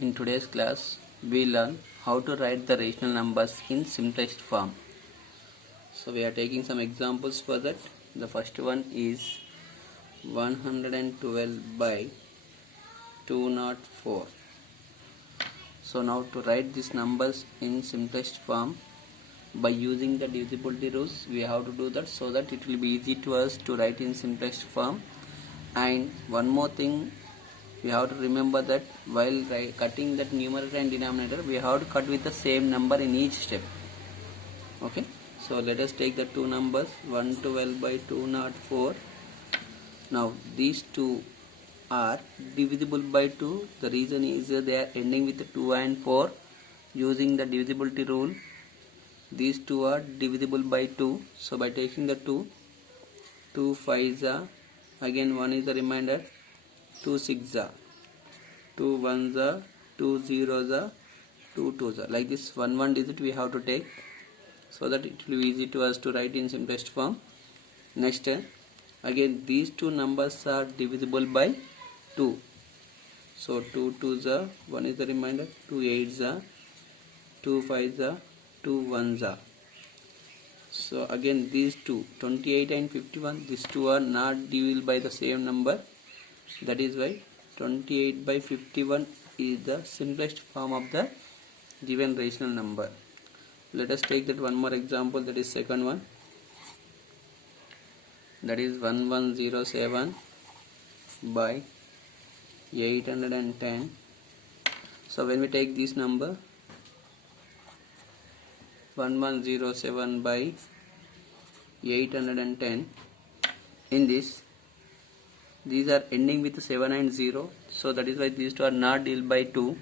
In today's class, we learn how to write the rational numbers in simplest form. So we are taking some examples for that. The first one is 112 by 204. So now to write these numbers in simplest form by using the divisibility rules, we have to do that so that it will be easy to us to write in simplest form. And one more thing, we have to remember that while cutting that numerator and denominator, we have to cut with the same number in each step. Okay, so let us take the two numbers 112 by 204. Now these two are divisible by 2. The reason is they are ending with 2 and 4. Using the divisibility rule, these two are divisible by 2. So by taking the 2 5s are, again 1 is the remainder, 2 6s are, 2 1s are, 2 zeros are, 2 2s are. Like this one digit we have to take so that it will be easy to us to write in simplest form. Next, again these two numbers are divisible by 2. So 2 2s are, 1 is the remainder, 2 8s are, 2 5s are, 2 1s are. So again these two 28 and 51, these two are not divisible by the same number. That is why 28 by 51 is the simplest form of the given rational number. Let us take that one more example, that is second one, that is 1107 by 810. So when we take this number 1107 by 810, in this these are ending with 7 and 0, so that is why these two are not divisible by 2.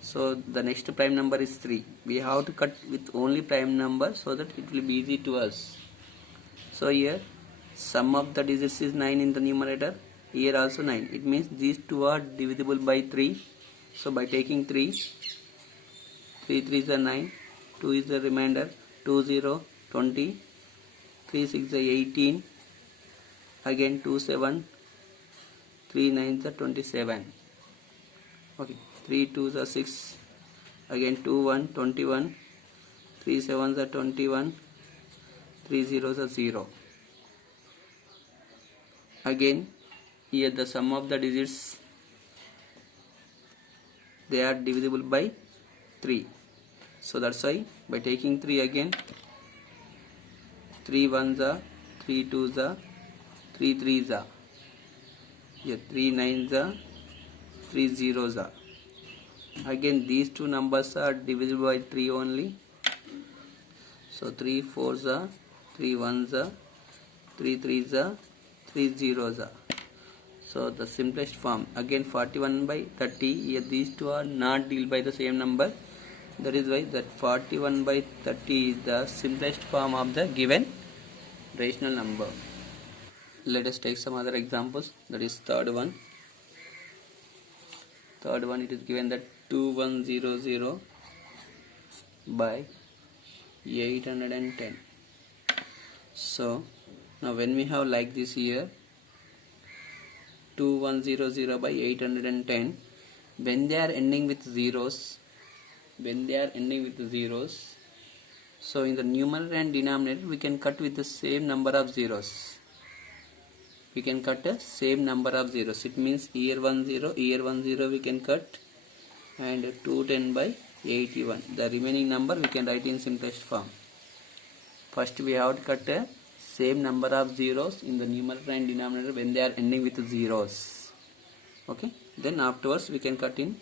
So the next prime number is 3. We have to cut with only prime number so that it will be easy to us. So here sum of the digits is 9 in the numerator, here also 9. It means these two are divisible by 3. So by taking 3 3s are 9, 2 is the remainder, 2 0 20, 3 6 are 18, again 2 7, 3 9s are 27. Okay, 3 2s are 6, again 2 1 21, 3 7s are 21, 3 zeros are 0. Again here the sum of the digits, they are divisible by 3. So that's why by taking 3 again, 3 1s are, 3 2s are, 3 3s are, here 3 9s are, 3 zeros are. Again these two numbers are divisible by 3 only. So 3 4s are, 3 1s are, 3 3s are, 3 zeros are. So the simplest form, again 41 by 30, here these two are not divisible by the same number. That is why that 41 by 30 is the simplest form of the given rational number. Let us take some other examples. That is third one. Third one, it is given that 2100 by 810. So now when we have like this here 2100 by 810, when they are ending with zeros, so in the numerator and denominator we can cut with the same number of zeros. We can cut the same number of zeros. It means here 10, here 10 we can cut, and 210 by 81. The remaining number we can write in simplest form. First we have to cut the same number of zeros in the numerator and denominator when they are ending with zeros. Okay, then afterwards we can cut in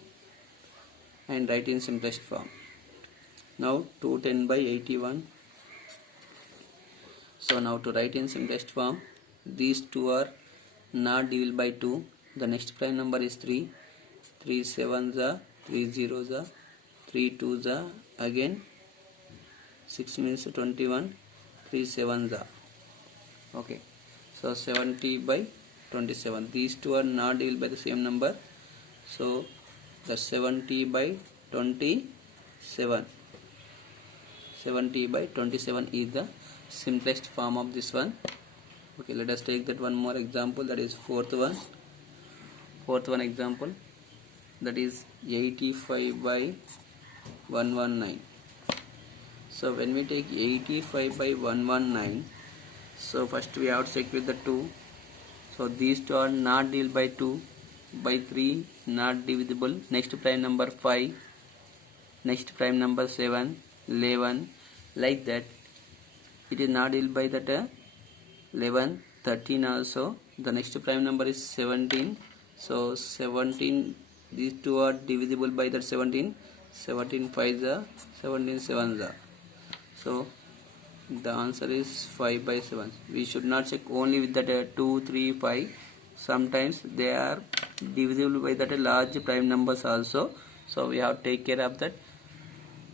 and write in simplest form. Now 210 by 81. So now to write in simplest form, these two are not divisible by 2. The next prime number is 3. 3 7s are, 3 zeros are, 3 2s are, again 6 means 21, 3 7s are. Okay, so 70 by 27. These two are not divisible by the same number. So the 70 by 27. 70 by 27 is the simplest form of this one. Okay, let us take that one more example, that is fourth one example. that is 85 by 119. So when we take 85 by 119, so first we have to check with the 2. So these two are not divisible by 2, by 3 not divisible. Next prime number 5, next prime number 7, 11, like that. It is not divisible by that 11, 13 also. The next prime number is 17. So 17, these two are divisible by that 17. 17 5s are, 17 7s are. So the answer is 5 by 7. We should not check only with that 2, 3, 5. Sometimes they are divisible by that large prime numbers also. So we have to take care of that.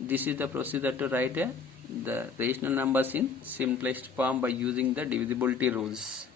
This is the procedure to write the rational numbers in simplest form by using the divisibility rules.